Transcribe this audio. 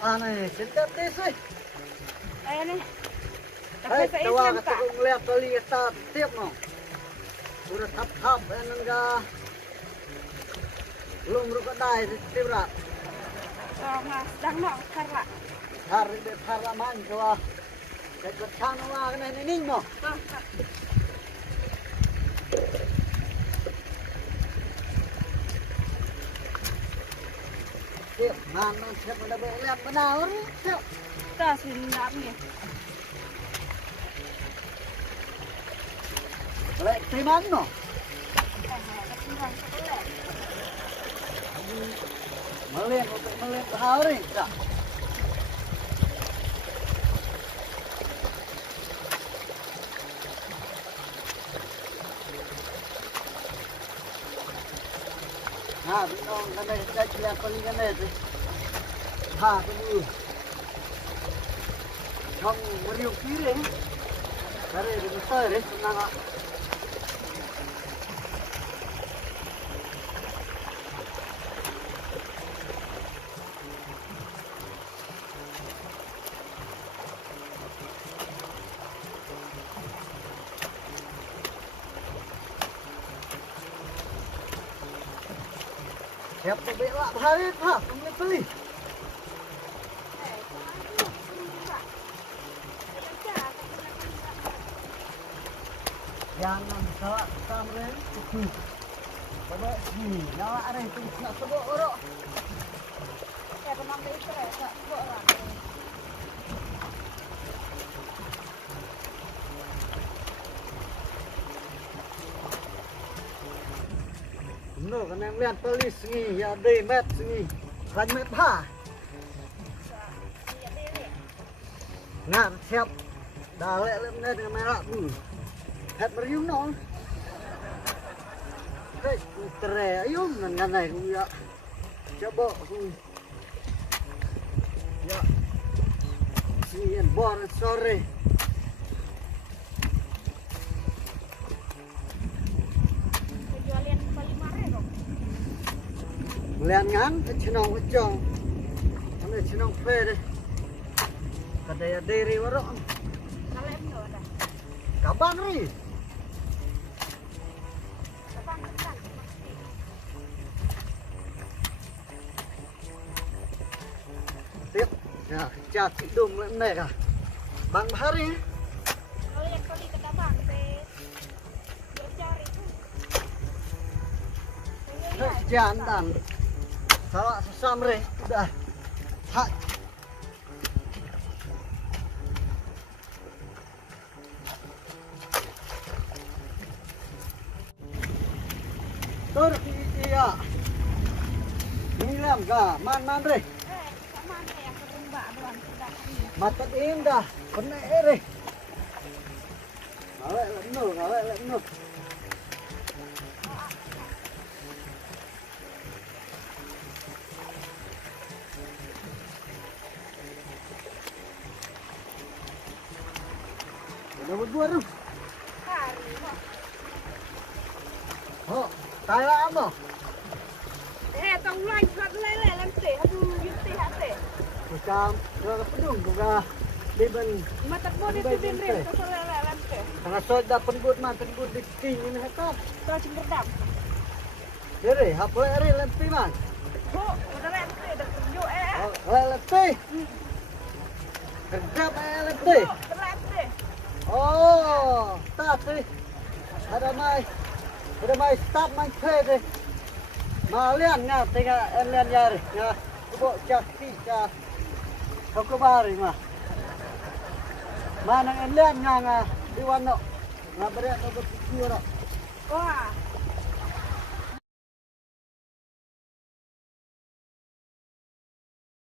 Aneh, sedap deh sih. Ayan nih. Hei, Tapos sa tawa isang ka pa. kung lihat kali kita tiap no. Udah tap enengga. Belum ruka dai tibra. Oh, mas. Dang no, karla. Hari de haraman kawa. Dekat sana wa kana ning no. Oh, Tiap mana siapa dah lihat benar. Tiap. tas hinap nih. Lek timan no. Kesimpulan sekolah. Melihat hari tak. Nah, binong kena kita lihat paling kena tu. Ha, tu. Trong meriuk piring. Dari di besar senang ah. Siapa bela hari ha, beli. Jangan salah samren itu. Coba sini, nawa ada itu nak sebut orang. Ya, pemang itu ya, tak orang. Benar kan yang lihat polis ni, ya deh met ni. Kan met ha. Ngar siap. Dah lek dengan merah tu. Het meriung no. Hei, tere ayun nan này cũng ya. Coba ku. Ya. Sini bor sore. Jualin paling mare dong. Melihat ngan, cenong ujong. Ane cenong fe deh. Kadaya diri warok. Kalian nggak ada. Kaban ri. Abang kan. Tiếp. Ya, cati dum nek ah. Bang hari. Kalian kali ke abang teh. Dia cari tuh. Hei, jantan. Salah sesamre udah. Ha. Tur iya. Nilam ka, man re. Sama kayak kerumba doang sudah. Matat indah, kena ere. Gawe lekno. Udah berdua tuh. Hari kok. Oh, tala apa? Tong lain kat lele lente. Aduh, yuti hate. Macam kalau pedung juga liban. Matak mo dito din rin sa lele lente. Tengah sod dah pengut di king ini hetat. Terus berdam. Jadi, apa ere lempi man? Ho, udah lente, udah tunjuk Oh, lempi. Kerjap lempi. Lente. Oh, start sih. Ada mai start main play deh. Malian nga tengah lian yari. Nga buat cakti ka. Kau kebari mah. Mana lian nga di wano. Nga berat no berpikir. Wah,